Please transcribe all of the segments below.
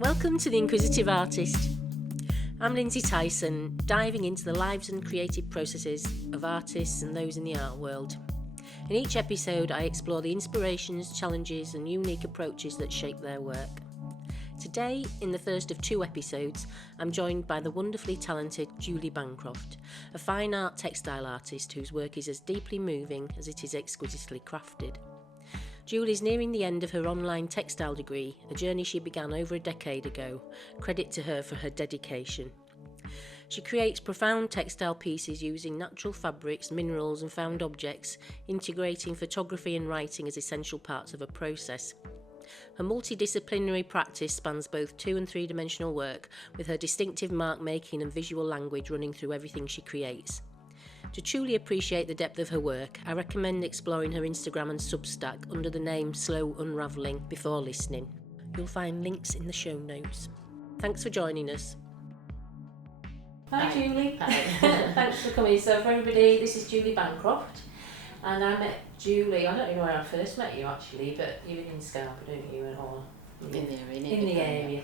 Welcome to the Inquisitive Artist. I'm Lindsay Tyson, diving into the lives and creative processes of artists and those in the art world. In each episode, I explore the inspirations, challenges, and unique approaches that shape their work. Today, in the first of 2 episodes, I'm joined by the wonderfully talented Julie Bancroft, a fine art textile artist whose work is as deeply moving as it is exquisitely crafted. Julie's nearing the end of her online textile degree, a journey she began over a decade ago. Credit to her for her dedication. She creates profound textile pieces using natural fabrics, minerals and found objects, integrating photography and writing as essential parts of her process. Her multidisciplinary practice spans both 2- and 3-dimensional work, with her distinctive mark making and visual language running through everything she creates. To truly appreciate the depth of her work, I recommend exploring her Instagram and Substack under the name Slow Unravelling before listening. You'll find links in the show notes. Thanks for joining us. Hi Julie. Hi. Thanks for coming. So for everybody, this is Julie Bancroft, and I met Julie, I don't know where I first met you actually, but you live in Scarborough, don't you? In the area. In the area.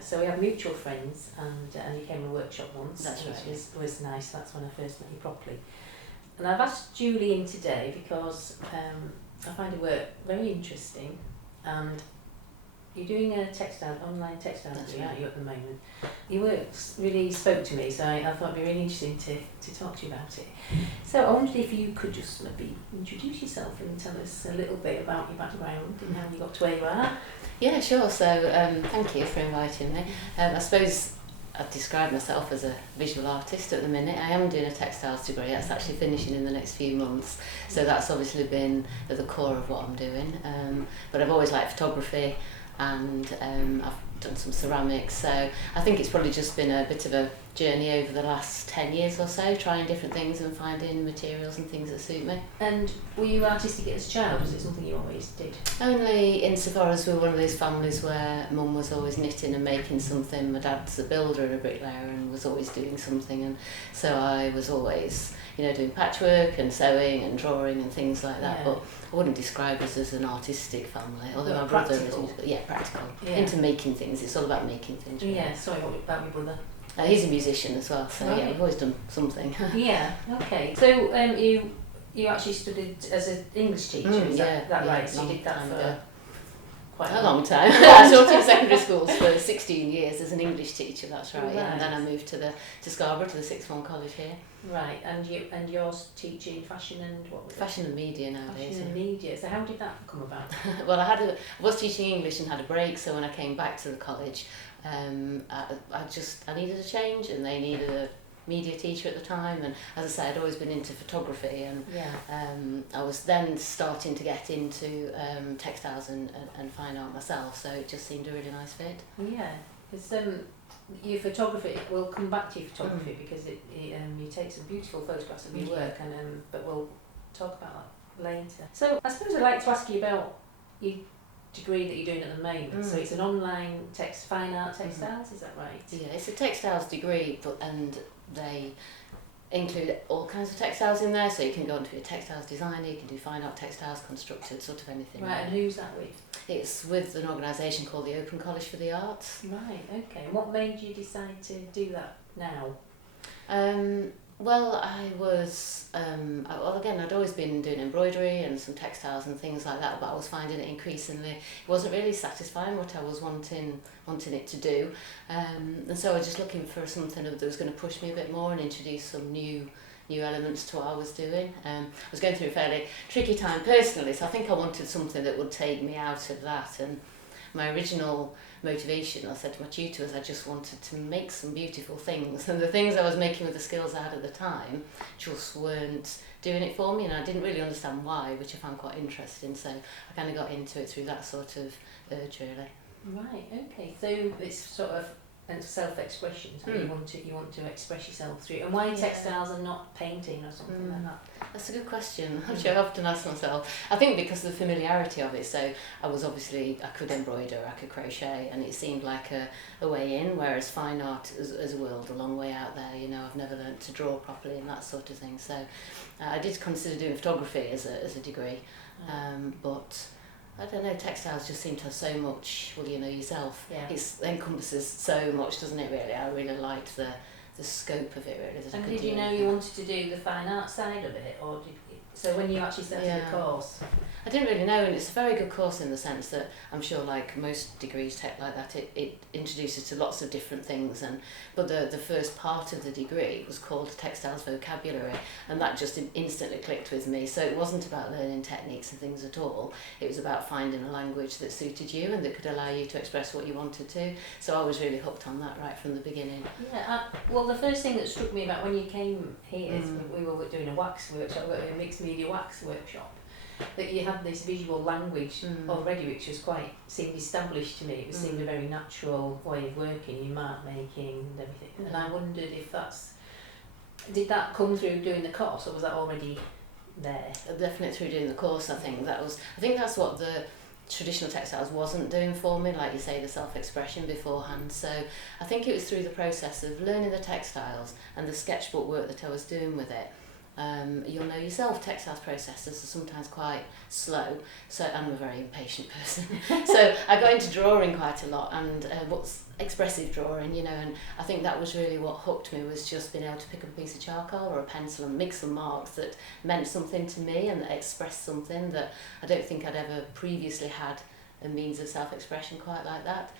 So we have mutual friends, and you came to a workshop once, That's which right. was nice. That's when I first met you properly. And I've asked Julie in today because I find her work very interesting, and you're doing a online textile degree, aren't you, at the moment? Your work really spoke to me, so I thought it'd be really interesting to talk to you about it. So I wondered if you could just maybe introduce yourself and tell us a little bit about your background and how you got to where you are. Yeah, sure. So thank you for inviting me. I suppose I'd describe myself as a visual artist at the minute. I am doing a textiles degree. That's actually finishing in the next few months. So that's obviously been at the core of what I'm doing. But I've always liked photography, and I've done some ceramics. So I think it's probably just been a bit of a journey over the last 10 years or so, trying different things and finding materials and things that suit me. And were you artistic as a child? Was it something you always did? Only insofar as we were one of those families where mum was always knitting and making something. My dad's a builder and a bricklayer and was always doing something, and so I was always, doing patchwork and sewing and drawing and things like that. Yeah. But I wouldn't describe us as an artistic family, although Well, my brother practical. is practical. Yeah. Into making things. It's all about making things. Really. Yeah, sorry, what about your brother? He's a musician as well, so Right. yeah, we've always done something. Yeah, okay. So you actually studied as an English teacher, is that right? So you did that for quite a long time. I taught in secondary schools for 16 years as an English teacher, that's right. Right. And then I moved to Scarborough, to the sixth form college here. Right, and you're teaching fashion and what was it? Fashion and media nowadays. Fashion and media. So how did that come about? Well, I was teaching English and had a break, so when I came back to the college, I needed a change, and they needed a media teacher at the time, and as I said, I'd always been into photography, and I was then starting to get into textiles and fine art myself, so it just seemed a really nice fit. Yeah, because your photography, we'll come back to your photography because you take some beautiful photographs of your work, and but we'll talk about that later. So I suppose I'd like to ask you about your degree that you're doing at the moment. So it's an online fine art textiles, is that right? Yeah, it's a textiles degree, and they include all kinds of textiles in there, so you can go on to be a textiles designer, you can do fine art textiles, constructed, sort of anything. Right, and who's that with? It's with an organisation called the Open College for the Arts. Right, okay. And what made you decide to do that now? Well, I was, again, I'd always been doing embroidery and some textiles and things like that, but I was finding it increasingly, it wasn't really satisfying what I was wanting it to do. And so I was just looking for something that was going to push me a bit more and introduce some new elements to what I was doing. I was going through a fairly tricky time personally, so I think I wanted something that would take me out of that. And my original motivation, I said to my tutor, was I just wanted to make some beautiful things, and the things I was making with the skills I had at the time just weren't doing it for me, and I didn't really understand why, which I found quite interesting, so I kind of got into it through that sort of urge, really. Right, okay. So it's sort of self-expression, so you want to express yourself through it. And why textiles and not painting or something like that? That's a good question, which I often ask myself. I think because of the familiarity of it, so I could embroider, I could crochet, and it seemed like a way in, whereas fine art as a world, a long way out there, I've never learnt to draw properly and that sort of thing. So I did consider doing photography as a degree, but I don't know, textiles just seem to have so much, well, you know yourself, Yeah. it encompasses so much, doesn't it, really? I really liked the scope of it, really. That I And could did do you know anything. you wanted to do the fine art side of it, or so when you actually started Yeah. the course? I didn't really know, and it's a very good course in the sense that I'm sure, like most degrees tech like that, it introduces to lots of different things. But the first part of the degree was called Textiles Vocabulary, and that just instantly clicked with me. So it wasn't about learning techniques and things at all. It was about finding a language that suited you and that could allow you to express what you wanted to. So I was really hooked on that right from the beginning. Yeah, well, the first thing that struck me about when you came here, is we were doing a wax workshop, a mixed media wax workshop, that you had this visual language already, which was seemed established to me. It seemed a very natural way of working in mark making and everything. And I wondered if did that come through doing the course, or was that already there? Definitely through doing the course, I think that's what the traditional textiles wasn't doing for me, like you say, the self-expression beforehand. So I think it was through the process of learning the textiles and the sketchbook work that I was doing with it. You'll know yourself, textiles processes are sometimes quite slow, so I'm a very impatient person. So I got into drawing quite a lot, and what's expressive drawing, you know, and I think that was really what hooked me, was just being able to pick up a piece of charcoal or a pencil and make some marks that meant something to me and that expressed something that I don't think I'd ever previously had a means of self-expression quite like that.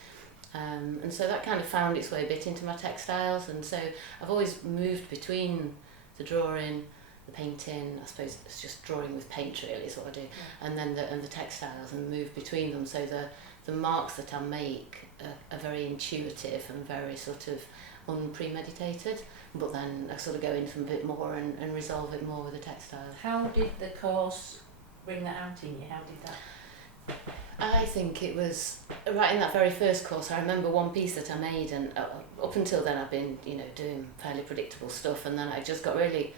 And so that kind of found its way a bit into my textiles, and so I've always moved between the drawing, the painting, I suppose it's just drawing with paint really is what I do, and then the textiles, and move between them. So the marks that I make are very intuitive and very sort of unpremeditated, but then I sort of go into them a bit more and resolve it more with the textiles. How did the course bring that out in you? How did that? I think it was right in that very first course. I remember one piece that I made, and up until then I've been, you know, doing fairly predictable stuff, and then I just got really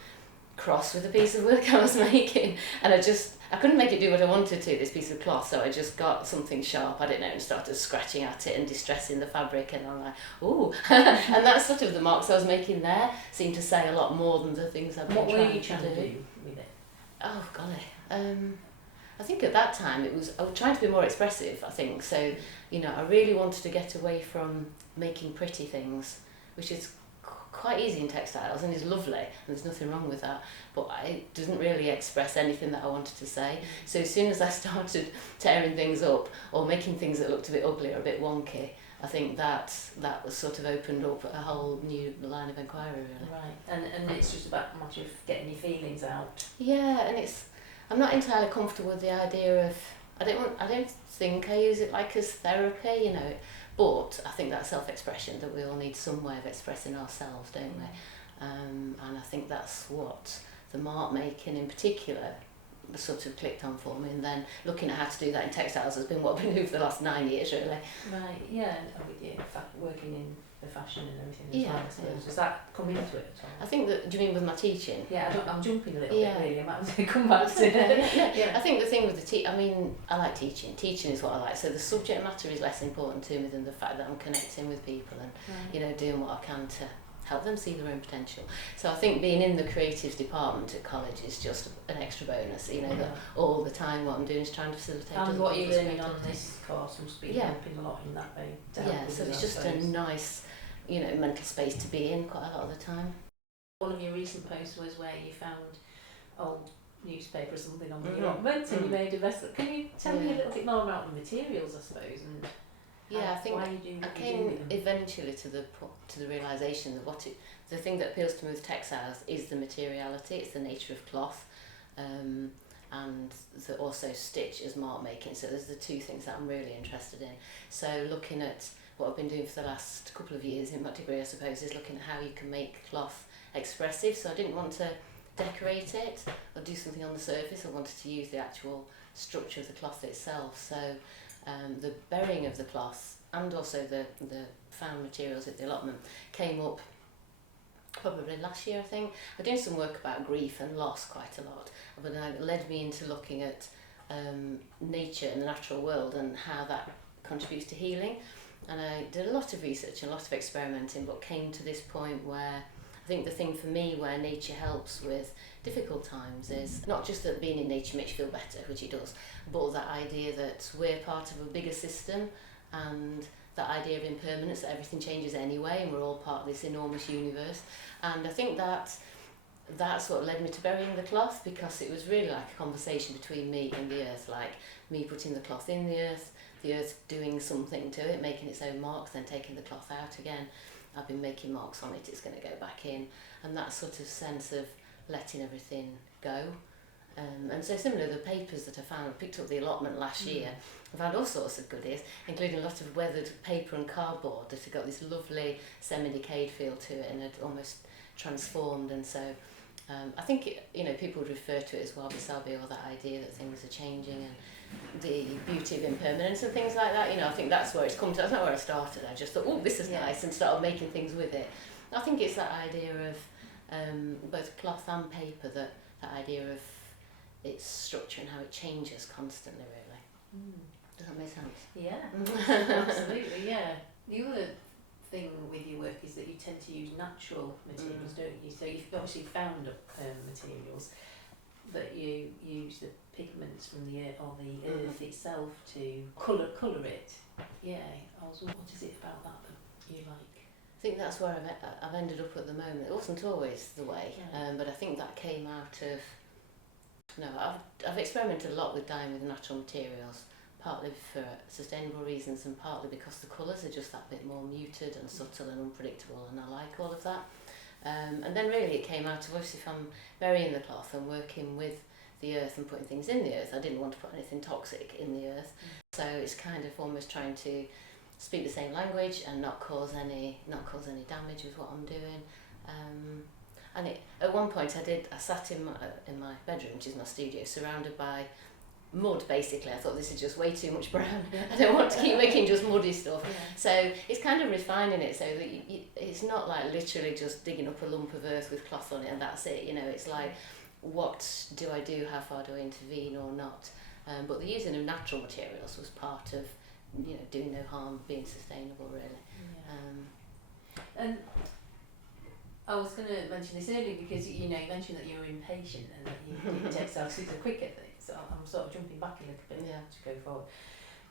cross with the piece of work I was making, and I couldn't make it do what I wanted to, this piece of cloth, so I just got something sharp, I don't know, and started scratching at it and distressing the fabric, and I'm like, ooh. And that's sort of the marks I was making there seemed to say a lot more than the things I've been What were you trying trying to do with it? Oh golly, I think at that time I was trying to be more expressive, I think. So, you know, I really wanted to get away from making pretty things, which is quite easy in textiles and is lovely, and there's nothing wrong with that, but it doesn't really express anything that I wanted to say. So as soon as I started tearing things up or making things that looked a bit ugly or a bit wonky, I think that was sort of opened up a whole new line of inquiry, really. Right, and it's just about much of getting your feelings out. Yeah, and I'm not entirely comfortable with the idea of, I don't think I use it like as therapy, you know, but I think that self-expression, that we all need some way of expressing ourselves, don't we? And I think that's what the mark making in particular sort of clicked on for me, and then looking at how to do that in textiles has been what I've been doing for the last 9 years, really. Right, yeah, and with you working in the fashion and everything as Yeah, well, I suppose. yeah. Does that come into it at all? I think that, do you mean with my teaching? Yeah, I'm jumping a little Yeah. bit really, I might as well come back to it. Yeah. I think the thing with I mean, I like teaching. Teaching is what I like. So the subject matter is less important to me than the fact that I'm connecting with people and, you know, doing what I can to help them see their own potential. So I think being in the creatives department at college is just an extra bonus, you know, that all the time what I'm doing is trying to facilitate. And what you're people's learning on creativity. this course must be Yeah. helping a lot in that way. To help Yeah, others, so it's I just a suppose. nice, you know, mental space to be in quite a lot of the time. One of your recent posts was where you found old newspaper or something on the allotment and you made a vessel. Can you tell me a little bit more about the materials, I suppose, and I think why you do what I you do came with them? eventually to the realisation that the thing that appeals to me with textiles is the materiality, it's the nature of cloth, and also stitch as mark making. So there's the two things that I'm really interested in. So looking at what I've been doing for the last couple of years in my degree, I suppose, is looking at how you can make cloth expressive. So I didn't want to decorate it or do something on the surface. I wanted to use the actual structure of the cloth itself. So the burying of the cloth and also the found materials at the allotment came up probably last year, I think. I'm doing some work about grief and loss quite a lot, but it led me into looking at nature and the natural world and how that contributes to healing. And I did a lot of research and a lot of experimenting, but came to this point where I think the thing for me where nature helps with difficult times is not just that being in nature makes you feel better, which it does, but that idea that we're part of a bigger system, and that idea of impermanence, that everything changes anyway and we're all part of this enormous universe. And I think that's what led me to burying the cloth, because it was really like a conversation between me and the earth, like me putting the cloth in the earth doing something to it, making its own marks, then taking the cloth out again. I've been making marks on it, it's going to go back in, and that sort of sense of letting everything go. And so similar, the papers that I found, I picked up the allotment last year, I found all sorts of goodies, including a lot of weathered paper and cardboard that had got this lovely semi-decayed feel to it and had almost transformed. And so I think people would refer to it as wabi-sabi, or that idea that things are changing, and the beauty of impermanence and things like that. I think that's where it's come to. That's not where I started. I just thought, oh, this is nice, and started making things with it. I think it's that idea of both cloth and paper, that idea of its structure and how it changes constantly, really. Does that make sense? Yeah, absolutely, yeah. The other thing with your work is that you tend to use natural materials, don't you? So you've obviously found materials, but you use the pigments from the earth, or the earth itself, to colour it. Yeah, what is it about that you like? I think that's where I've ended up at the moment. It wasn't always the way, but I think that came out of... I've experimented a lot with dyeing with natural materials, partly for sustainable reasons and partly because the colours are just that bit more muted and subtle and unpredictable, and I like all of that. And then really it came out of, obviously, if I'm burying the cloth and working with the earth and putting things in the earth, I didn't want to put anything toxic in the earth. So it's kind of almost trying to speak the same language and not cause any damage with what I'm doing. And at one point I sat in my bedroom, which is my studio, surrounded by mud, basically. I thought, this is just way too much brown. I don't want to keep making just muddy stuff. So it's kind of refining it so that it's not like literally just digging up a lump of earth with cloth on it and that's it. It's like, what do I do? How far do I intervene or not? But the using of natural materials was part of, doing no harm, being sustainable, really. And I was going to mention this earlier because you mentioned that you were impatient and that you do textiles super quick at things. So I'm sort of jumping back a little bit to go forward.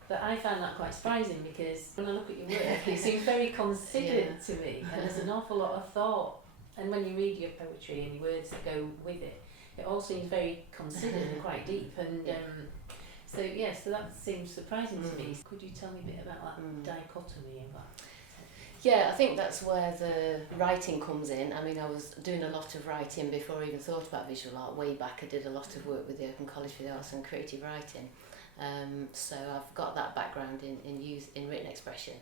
But I found that quite surprising, because when I look at your work, it seems very considered to me, and there's an awful lot of thought. And when you read your poetry and your words that go with it, it all seems very considered and quite deep. And so that seems surprising to me. Could you tell me a bit about that dichotomy of that? Yeah, I think that's where the writing comes in. I mean, I was doing a lot of writing before I even thought about visual art. Way back, I did a lot of work with the Open College for the Arts and Creative Writing. So I've got that background in written expression,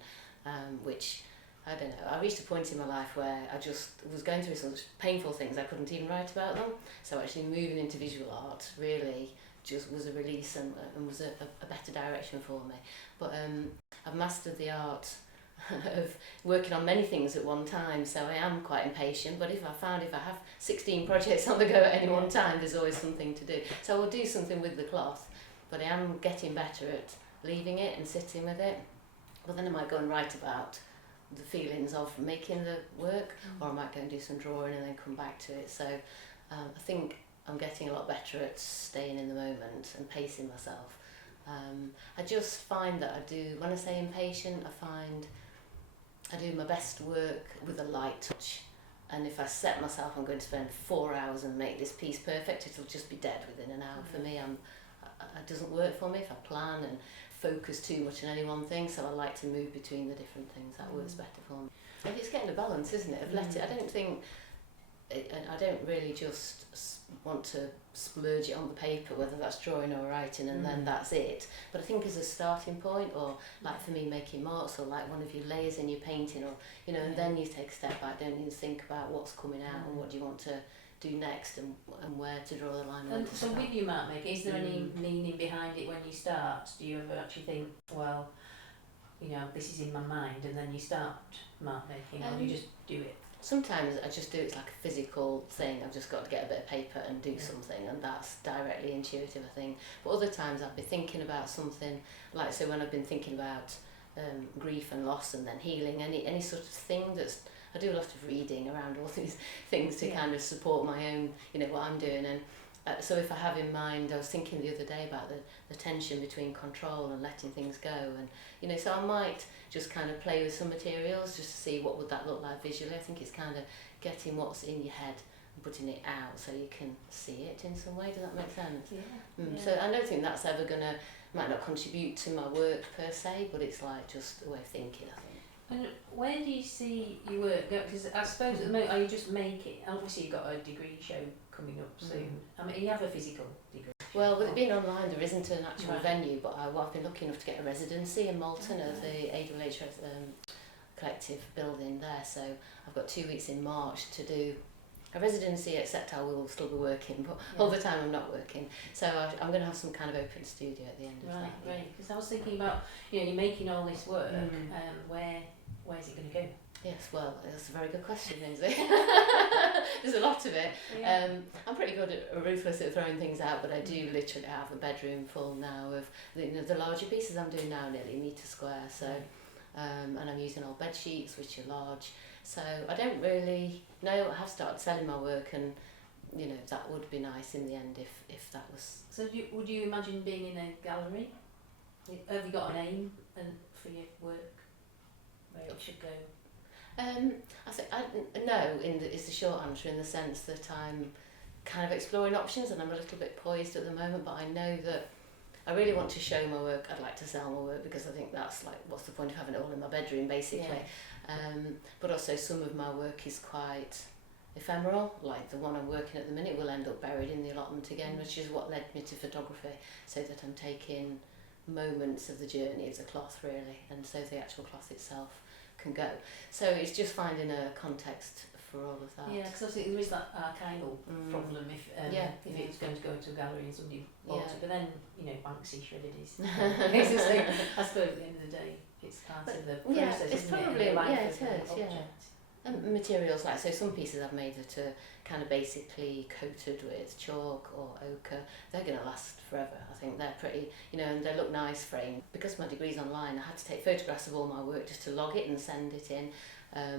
which, I don't know, I reached a point in my life where I just was going through some painful things. I couldn't even write about them. So actually moving into visual art really just was a release and was a better direction for me. But I've mastered the art of working on many things at one time, so I am quite impatient, but if I have 16 projects on the go at any one time, there's always something to do. So I will do something with the cloth, but I am getting better at leaving it and sitting with it. But then I might go and write about the feelings of making the work, or I might go and do some drawing and then come back to it. So I think I'm getting a lot better at staying in the moment and pacing myself. I just find that when I say impatient, I find I do my best work with a light touch, and if I set myself I'm going to spend 4 hours and make this piece perfect, it'll just be dead within an hour. For me, it doesn't work for me if I plan and focus too much on any one thing, so I like to move between the different things. That works better for me. And it's getting a balance, isn't it? I don't really just want to splurge it on the paper, whether that's drawing or writing, and then that's it. But I think as a starting point, or like for me making marks, or like one of your layers in your painting, or and then you take a step back, don't you, think about what's coming out and what do you want to do next, and where to draw the line. And so with your mark making, is there any meaning behind it when you start? Do you ever actually think, well, this is in my mind, and then you start mark making, or you just do it? Sometimes I just do it like a physical thing. I've just got to get a bit of paper and do something, and that's directly intuitive, I think. But other times I'll be thinking about something, like so when I've been thinking about grief and loss and then healing, any sort of thing I do a lot of reading around all these things to kind of support my own, what I'm doing. And so if I have in mind, I was thinking the other day about the tension between control and letting things go, and so I might just kind of play with some materials just to see what would that look like visually. I think it's kind of getting what's in your head and putting it out so you can see it in some way. Does that make sense? Yeah. So I don't think that's ever might not contribute to my work per se, but it's like just a way of thinking, I think. And where do you see your work go? Because I suppose at the moment, are you just making? Obviously, you've got a degree show coming up soon. I mean, you have a physical degree. Well, with it being online, there isn't an actual Right. venue, but I've been lucky enough to get a residency in Malton at the AWH collective building there. So I've got 2 weeks in March to do a residency, except I will still be working, but all the time I'm not working. So I'm going to have some kind of open studio at the end of that. Right. Because I was thinking about, you're making all this work. Where's it going to go? Yes, well, that's a very good question, Lindsay. There's a lot of it. Yeah. I'm pretty good at ruthless at throwing things out, but I do literally have a bedroom full now of the larger pieces I'm doing now, nearly a metre square. So, and I'm using old bed sheets, which are large. So I don't really know. I have started selling my work, and that would be nice in the end if that was. So would you imagine being in a gallery? Have you got an aim for your work, where it should go? I think no. Is the short answer, in the sense that I'm kind of exploring options, and I'm a little bit poised at the moment. But I know that I really want to show my work. I'd like to sell my work, because I think that's like, what's the point of having it all in my bedroom, basically. Yeah. But also some of my work is quite ephemeral. Like the one I'm working at the minute will end up buried in the allotment again, which is what led me to photography, so that I'm taking moments of the journey as a cloth, really, and so the actual cloth itself can go. So it's just finding a context for all of that. Yeah, because obviously there is that archival problem if it's going to go into a gallery and somebody bought it, but then Banksy shredded his. It's the same. I suppose at the end of the day, it's part of the process. It's isn't probably it? it is. And materials, like, so some pieces I've made that are kind of basically coated with chalk or ochre, they're going to last forever. I think they're pretty, and they look nice framed. Because my degree's online, I had to take photographs of all my work just to log it and send it in.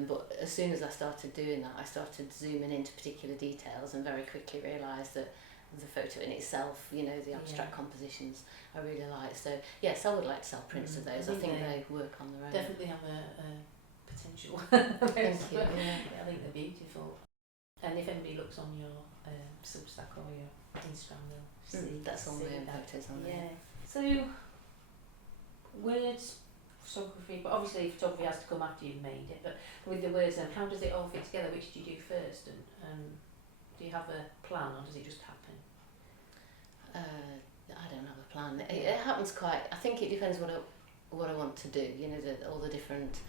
But as soon as I started doing that, I started zooming into particular details, and very quickly realised that the photo in itself, the abstract compositions, I really like. So yes, I would like to sell prints of those. I think they work on their own. Definitely have a potential. Thank you. I think they're beautiful. And if anybody looks on your Substack or your Instagram, they'll see. That's all my own photos on there. Yeah. So, words, photography, but obviously photography has to come after you've made it. But with the words, then how does it all fit together? Which do you do first? And do you have a plan, or does it just happen? I don't have a plan. It happens quite. I think it depends what I want to do. All the different.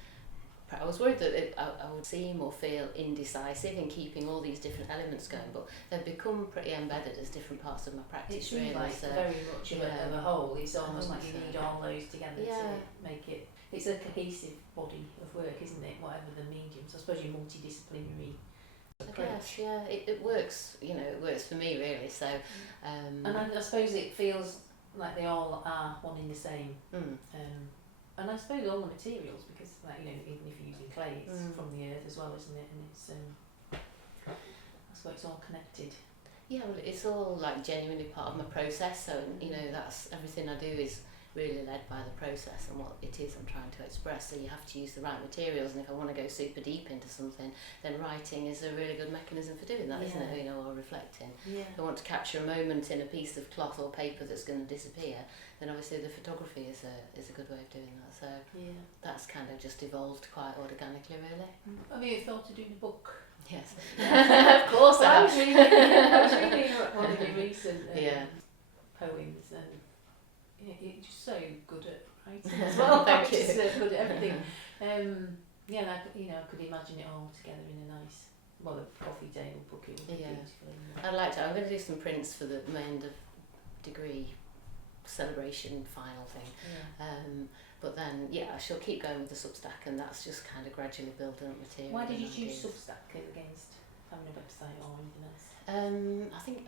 I was worried that I would seem or feel indecisive in keeping all these different elements going, but they've become pretty embedded as different parts of my practice. It's really, like very much of a whole. It's almost like you need all those together to make it. It's a cohesive body of work, isn't it? Whatever the mediums. I suppose you're multidisciplinary. Yes, yeah, it works. It works for me, really. So, and I suppose it feels like they all are one in the same. And I suppose all the materials, because even if you're using clay, it's from the earth as well, isn't it? And it's that's why it's all connected. Yeah, well, it's all like genuinely part of my process. So that's everything I do is really led by the process and what it is I'm trying to express. So you have to use the right materials, and if I want to go super deep into something, then writing is a really good mechanism for doing that, isn't it? Or reflecting. Yeah. If I want to capture a moment in a piece of cloth or paper that's going to disappear, then obviously the photography is a good way of doing that. So that's kind of just evolved quite organically, really. Have you thought of doing a book? Yes, of course I have. I was reading one of your recent poems, and you're just so good at writing as well. Thank you. Just so good at everything. And I could imagine it all together in a nice, a coffee table book. It would be beautiful. I'd like to. I'm going to do some prints for my end of degree celebration final thing. But then I shall keep going with the Substack, and that's just kind of gradually building up material. Why did you choose Substack against having a website or anything else? I think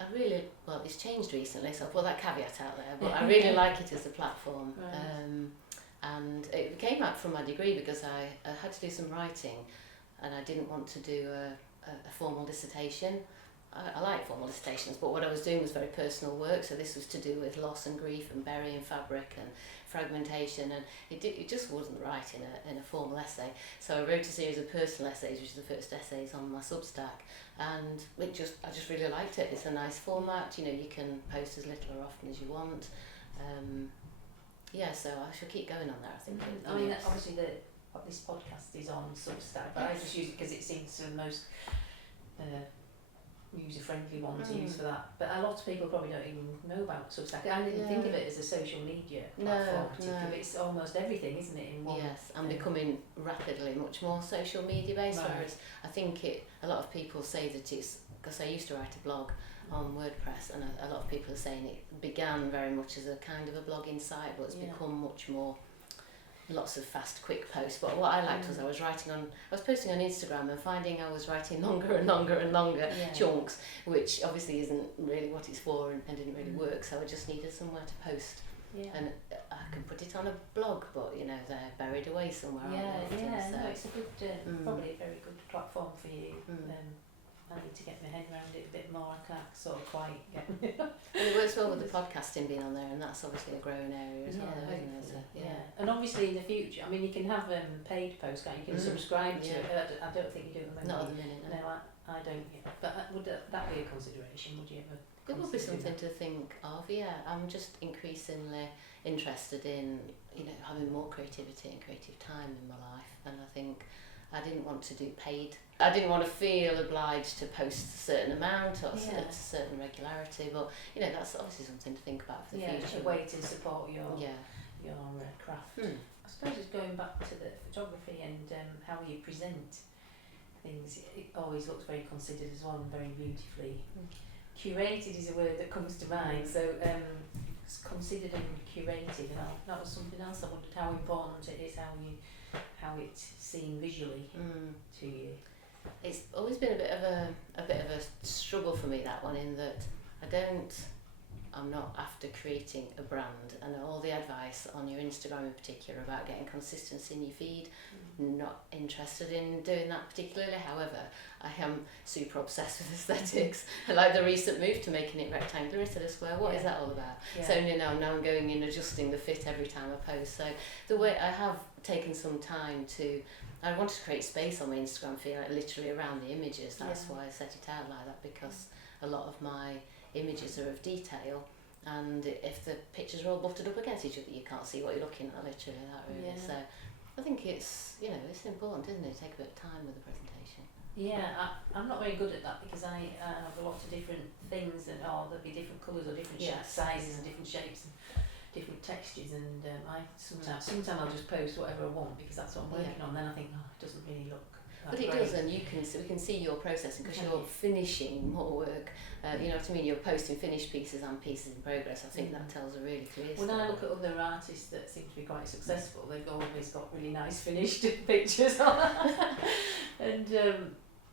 it's changed recently, so I'll put that caveat out there, but I really like it as a platform. Right. And it came out from my degree because I had to do some writing, and I didn't want to do a formal dissertation. I like formal dissertations, but what I was doing was very personal work. So this was to do with loss and grief and burying fabric and fragmentation, and it just wasn't right in a formal essay. So I wrote a series of personal essays, which is the first essays on my Substack, and I just really liked it. It's a nice format. You know, you can post as little or often as you want. So I shall keep going on there, I think. I mean, obviously this podcast is on Substack, but I just use it because it seems the most user-friendly one to use for that. But a lot of people probably don't even know about Substack. I didn't think of it as a social media platform. No. It's almost everything, isn't it, in one? Yes, and becoming rapidly much more social media based, whereas I think a lot of people say that it's, because I used to write a blog on WordPress, and a lot of people are saying it began very much as a kind of a blogging site, but it's become much more lots of fast, quick posts. But what I liked was I was posting on Instagram and finding I was writing longer and longer and longer chunks, which obviously isn't really what it's for and didn't really work. So I just needed somewhere to post. Yeah. And I can put it on a blog, but you know, they're buried away somewhere. So it's a good, probably a very good platform for you. I need to get my head around it a bit more. I can't sort of quite get and it works well with the podcasting being on there, and that's obviously a growing area as well, isn't it? So, and obviously in the future, I mean, you can have paid posts, you can subscribe to it. I don't think you do at the moment. Not at the minute, no. I don't yet. But would that be a consideration? Would you ever? It would be something to think of, I'm just increasingly interested in, you know, having more creativity and creative time in my life, and I think I didn't want to do paid. I didn't want to feel obliged to post a certain amount or a certain regularity, but you know, that's obviously something to think about for the future. A way to support your craft. I suppose it's going back to the photography and how you present things. It always looks very considered as well and very beautifully curated is a word that comes to mind. So it's considered and curated, and that was something else I wondered how important it is, how it's seen visually to you. It's always been a bit of a struggle for me, that one, in that I'm not after creating a brand, and all the advice on your Instagram in particular about getting consistency in your feed, not interested in doing that particularly. However, I am super obsessed with aesthetics. I like the recent move to making it rectangular instead of square. What is that all about? So now I'm going in adjusting the fit every time I post. So the way I have taken some time I wanted to create space on my Instagram feed, like literally around the images. That's why I set it out like that, because a lot of my images are of detail, and if the pictures are all butted up against each other, you can't see what you're looking at, literally, that really. So I think it's important, isn't it, to take a bit of time with the presentation. I'm not very good at that, because I have a lot of different things, and there'll be different colours or different sizes and different shapes and different textures, and I sometimes I'll just post whatever I want because that's what I'm working on. Then I think, it doesn't really look that it great. does, and we can see your process, because you're finishing more work. You know what I mean? You're posting finished pieces and pieces in progress. I think that tells a really clear story. When I look at other artists that seem to be quite successful, they've always got really nice finished pictures on. And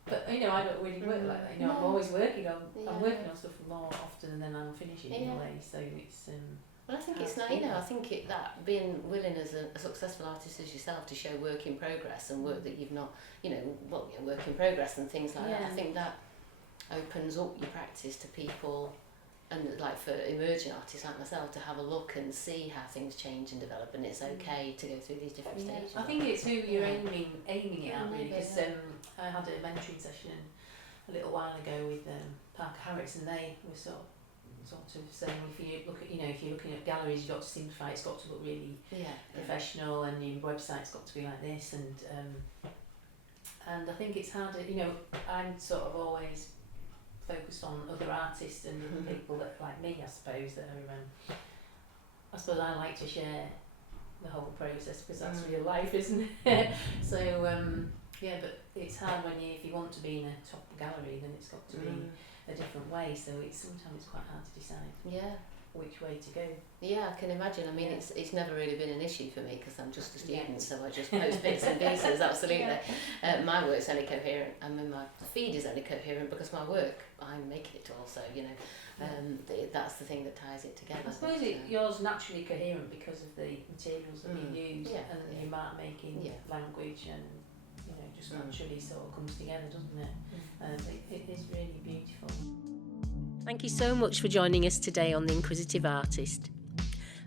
but you know, I don't really work like that. You know, I'm always working on stuff more often than I'm finishing in a way. So it's well, I think it's nice, I think that being willing as a successful artist as yourself to show work in progress and work that you've not, work in progress and things like that. I think that opens up your practice to people, and like for emerging artists like myself, to have a look and see how things change and develop, and it's okay to go through these different stages. I think it's who you're aiming it at, really, because I had a mentoring session a little while ago with Parker Harris, and they were sort of saying, if you're looking at galleries, you've got to simplify. It's got to look really professional, and your website's got to be like this, and I think it's harder. I'm sort of always focused on other artists and people that like me, I suppose, that are. I suppose I like to share the whole process because that's real life, isn't it? So but it's hard if you want to be in a top gallery, then it's got to be a different way. So sometimes it's quite hard to decide which way to go. I can imagine. I mean, it's never really been an issue for me because I'm just a student, so I just post bits and pieces. Absolutely. My work's only coherent. I mean, my feed is only coherent because my work, I'm making it all. So that's the thing that ties it together. I suppose yours naturally coherent because of the materials that you use and your mark making language and you know, just naturally sort of comes together, doesn't it? It is really beautiful. Thank you so much for joining us today on The Inquisitive Artist.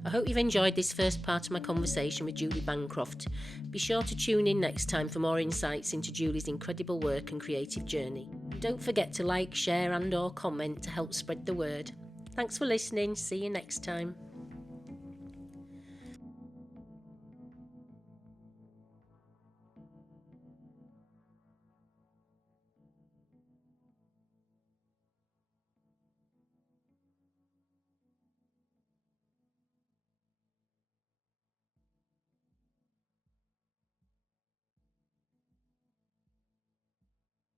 I hope you've enjoyed this first part of my conversation with Julie Bancroft. Be sure to tune in next time for more insights into Julie's incredible work and creative journey. And don't forget to like, share and/or comment to help spread the word. Thanks for listening. See you next time.